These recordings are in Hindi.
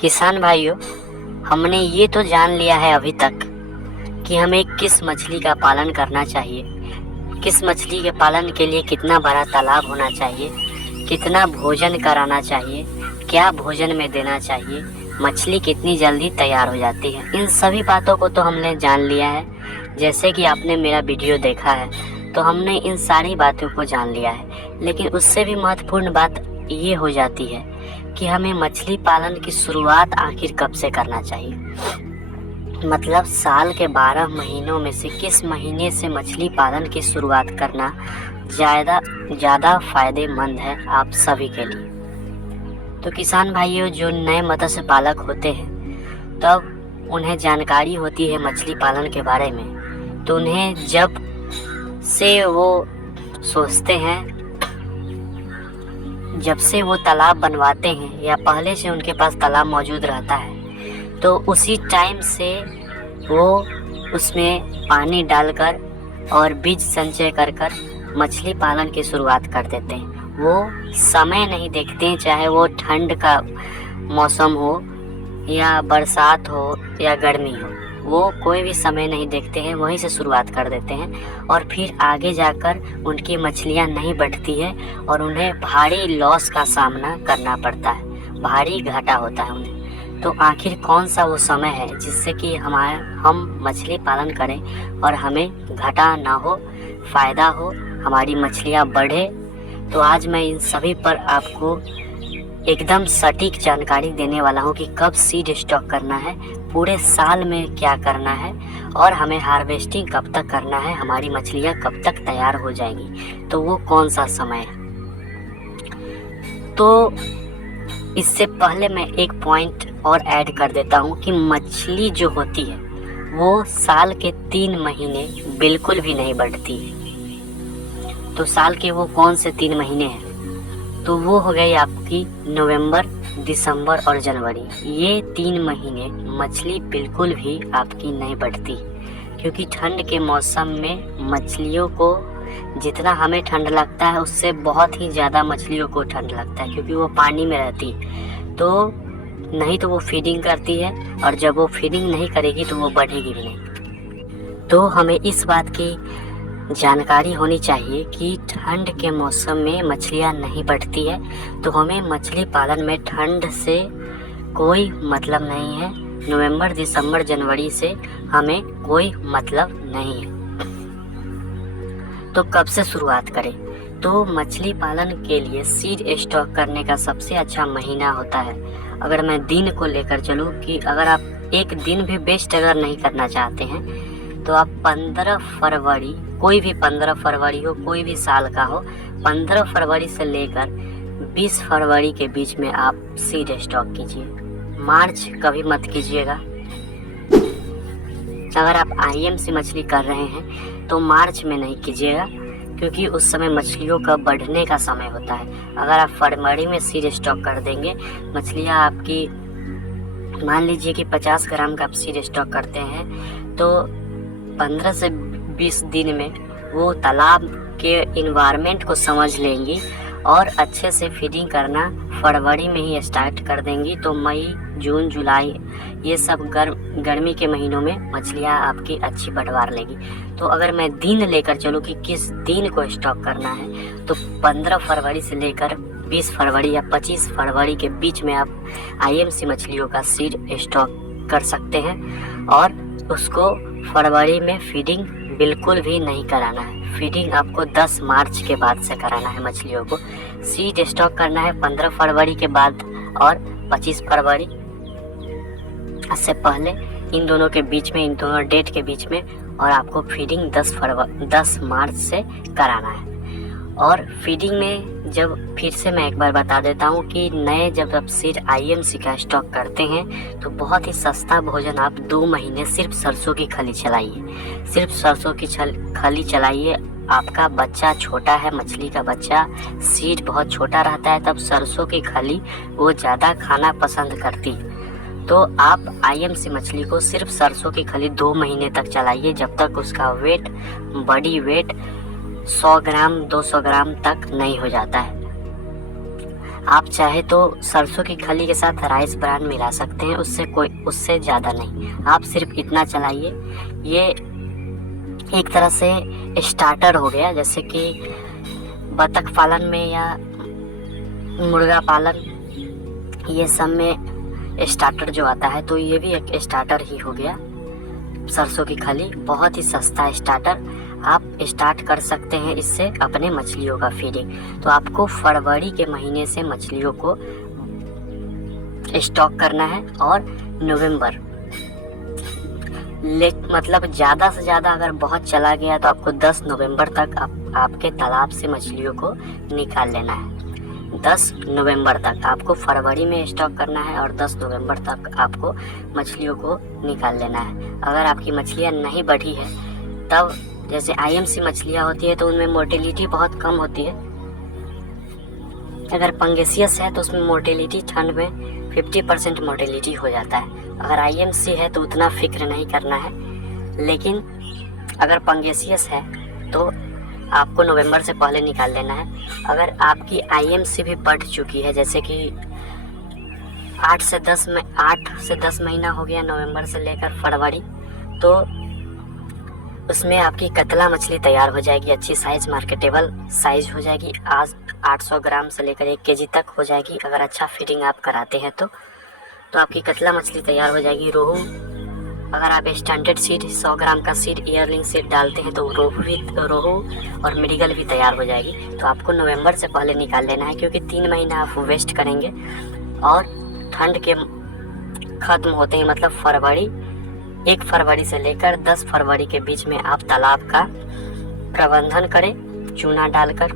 किसान भाइयों, हमने ये तो जान लिया है अभी तक कि हमें किस मछली का पालन करना चाहिए, किस मछली के पालन के लिए कितना बड़ा तालाब होना चाहिए, कितना भोजन कराना चाहिए, क्या भोजन में देना चाहिए, मछली कितनी जल्दी तैयार हो जाती है। इन सभी बातों को तो हमने जान लिया है। जैसे कि आपने मेरा वीडियो देखा है तो हमने इन सारी बातों को जान लिया है, लेकिन उससे भी महत्वपूर्ण बात ये हो जाती है कि हमें मछली पालन की शुरुआत आखिर कब से करना चाहिए। मतलब साल के 12 महीनों में से किस महीने से मछली पालन की शुरुआत करना ज़्यादा फायदेमंद है आप सभी के लिए। तो किसान भाइयों, जो नए मत्स्य पालक होते हैं तब उन्हें जानकारी होती है मछली पालन के बारे में, तो उन्हें जब से वो सोचते हैं, जब से वो तालाब बनवाते हैं या पहले से उनके पास तालाब मौजूद रहता है, तो उसी टाइम से वो उसमें पानी डालकर और बीज संचय कर मछली पालन की शुरुआत कर देते हैं। वो समय नहीं देखते हैं, चाहे वो ठंड का मौसम हो या बरसात हो या गर्मी हो, वो कोई भी समय नहीं देखते हैं, वहीं से शुरुआत कर देते हैं और फिर आगे जाकर उनकी मछलियां नहीं बढ़ती है और उन्हें भारी लॉस का सामना करना पड़ता है, भारी घाटा होता है उन्हें। तो आखिर कौन सा वो समय है जिससे कि हम मछली पालन करें और हमें घाटा ना हो, फ़ायदा हो, हमारी मछलियां बढ़े। तो आज मैं इन सभी पर आपको एकदम सटीक जानकारी देने वाला हूँ कि कब सीड स्टॉक करना है, पूरे साल में क्या करना है और हमें हार्वेस्टिंग कब तक करना है, हमारी मछलियाँ कब तक तैयार हो जाएंगी, तो वो कौन सा समय है। तो इससे पहले मैं एक पॉइंट और ऐड कर देता हूँ कि मछली जो होती है वो साल के 3 महीने बिल्कुल भी नहीं बढ़ती है। तो साल के वो कौन से 3 महीने हैं? तो वो हो गई आपकी नवंबर, दिसंबर और जनवरी। ये 3 महीने मछली बिल्कुल भी आपकी नहीं बढ़ती, क्योंकि ठंड के मौसम में मछलियों को जितना हमें ठंड लगता है उससे बहुत ही ज़्यादा मछलियों को ठंड लगता है, क्योंकि वो पानी में रहती है। तो नहीं तो वो फीडिंग करती है, और जब वो फीडिंग नहीं करेगी तो वो बढ़ेगी भी नहीं। तो हमें इस बात की जानकारी होनी चाहिए कि ठंड के मौसम में मछलियाँ नहीं बढ़ती है, तो हमें मछली पालन में ठंड से कोई मतलब नहीं है। नवंबर, दिसंबर, जनवरी से हमें कोई मतलब नहीं है। तो कब से शुरुआत करें? तो मछली पालन के लिए सीड स्टॉक करने का सबसे अच्छा महीना होता है, अगर मैं दिन को लेकर चलूँ, कि अगर आप एक दिन भी वेस्ट अगर नहीं करना चाहते हैं तो आप 15 फरवरी, कोई भी 15 फरवरी हो, कोई भी साल का हो, 15 फरवरी से लेकर 20 फरवरी के बीच में आप सीड स्टॉक कीजिए। मार्च कभी मत कीजिएगा। अगर आप आईएम से मछली कर रहे हैं तो मार्च में नहीं कीजिएगा, क्योंकि उस समय मछलियों का बढ़ने का समय होता है। अगर आप फरवरी में सीड स्टॉक कर देंगे, मछलियाँ आपकी, मान लीजिए कि 50 ग्राम का आप सीड स्टॉक करते हैं, तो 15 से 20 दिन में वो तालाब के इन्वायरमेंट को समझ लेंगी और अच्छे से फीडिंग करना फरवरी में ही स्टार्ट कर देंगी। तो मई, जून, जुलाई, ये सब गर्मी के महीनों में मछलियाँ आपकी अच्छी पैदावार लेंगी। तो अगर मैं दिन लेकर चलूँ कि किस दिन को स्टॉक करना है, तो 15 फरवरी से लेकर 20 फरवरी या 25 फरवरी के बीच में आप आईएमसी मछलियों का सीड स्टॉक कर सकते हैं। और उसको फरवरी में फीडिंग बिल्कुल भी नहीं कराना है। फीडिंग आपको 10 मार्च के बाद से कराना है मछलियों को। सीड स्टॉक करना है 15 फरवरी के बाद और 25 फरवरी से पहले, इन दोनों के बीच में, इन दोनों डेट के बीच में, और आपको फीडिंग 10 मार्च से कराना है। और फीडिंग में जब, फिर से मैं एक बार बता देता हूँ कि नए जब आप सीड आईएमसी का स्टॉक करते हैं तो बहुत ही सस्ता भोजन आप 2 महीने सिर्फ सरसों की खली चलाइए। सिर्फ सरसों की खली चलाइए। आपका बच्चा छोटा है, मछली का बच्चा, सीड बहुत छोटा रहता है, तब सरसों की खली वो ज़्यादा खाना पसंद करती है। तो आप आईएमसी मछली को सिर्फ सरसों की खली 2 महीने तक चलाइए, जब तक उसका वेट, बॉडी वेट 100 ग्राम 200 ग्राम तक नहीं हो जाता है। आप चाहे तो सरसों की खली के साथ राइस ब्रान मिला सकते हैं, उससे ज़्यादा नहीं। आप सिर्फ इतना चलाइए। ये एक तरह से स्टार्टर हो गया, जैसे कि बतख पालन में या मुर्गा पालन, ये सब में स्टार्टर जो आता है, तो ये भी एक स्टार्टर ही हो गया। सरसों की खली बहुत ही सस्ता स्टार्टर, आप स्टार्ट कर सकते हैं इससे अपने मछलियों का फीडिंग। तो आपको फरवरी के महीने से मछलियों को स्टॉक करना है और नवंबर मतलब ज़्यादा से ज़्यादा अगर बहुत चला गया तो आपको 10 नवंबर तक आपके तालाब से मछलियों को निकाल लेना है। 10 नवंबर तक आपको फरवरी में स्टॉक करना है और 10 नवंबर तक आपको मछलियों को निकाल लेना है। अगर आपकी मछलियाँ नहीं बढ़ी है तब, जैसे IMC मछलियाँ होती है तो उनमें मोर्टेलिटी बहुत कम होती है। अगर पंगेसियस है तो उसमें मोर्टेलिटी ठंड में 50% मोर्टेलिटी हो जाता है। अगर IMC है तो उतना फिक्र नहीं करना है, लेकिन अगर पंगेसियस है तो आपको नवंबर से पहले निकाल लेना है। अगर आपकी IMC भी बढ़ चुकी है, जैसे कि 8 से 10 महीना हो गया नवंबर से लेकर फरवरी, तो उसमें आपकी कतला मछली तैयार हो जाएगी, अच्छी साइज़, मार्केटेबल साइज़ हो जाएगी। आज 800 ग्राम से लेकर 1 kg तक हो जाएगी। अगर अच्छा फीडिंग आप कराते हैं तो आपकी कतला मछली तैयार हो जाएगी। रोहू, अगर आप स्टैंडर्ड सीड 100 ग्राम का सीड, ईयरलिंग सीड डालते हैं तो रोहू और मिर्गल भी तैयार हो जाएगी। तो आपको नवंबर से पहले निकाल लेना है, क्योंकि 3 महीना आप वेस्ट करेंगे और ठंड के ख़त्म होते ही, मतलब 1 फरवरी से लेकर 10 फरवरी के बीच में आप तालाब का प्रबंधन करें। चूना डालकर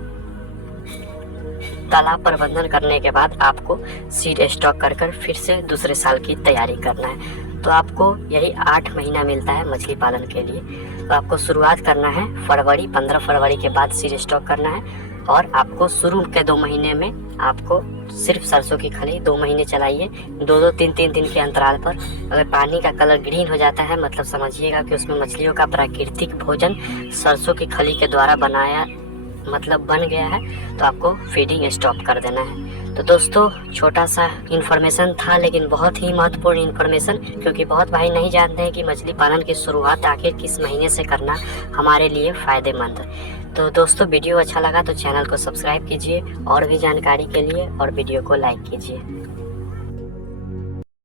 तालाब प्रबंधन करने के बाद आपको सीड स्टॉक कर फिर से दूसरे साल की तैयारी करना है। तो आपको यही 8 महीना मिलता है मछली पालन के लिए। तो आपको शुरुआत करना है 15 फरवरी के बाद सीड स्टॉक करना है, और आपको शुरू के 2 महीने में आपको सिर्फ सरसों की खली 2 महीने चलाइए, 2-2, 3-3 दिन के अंतराल पर। अगर पानी का कलर ग्रीन हो जाता है, मतलब समझिएगा कि उसमें मछलियों का प्राकृतिक भोजन सरसों की खली के द्वारा बन गया है, तो आपको फीडिंग स्टॉप कर देना है। तो दोस्तों, छोटा सा इन्फॉर्मेशन था, लेकिन बहुत ही महत्वपूर्ण इन्फॉर्मेशन, क्योंकि बहुत भाई नहीं जानते हैं कि मछली पालन की शुरुआत आखिर किस महीने से करना हमारे लिए फ़ायदेमंद है। तो दोस्तों, वीडियो अच्छा लगा तो चैनल को सब्सक्राइब कीजिए और भी जानकारी के लिए, और वीडियो को लाइक कीजिए।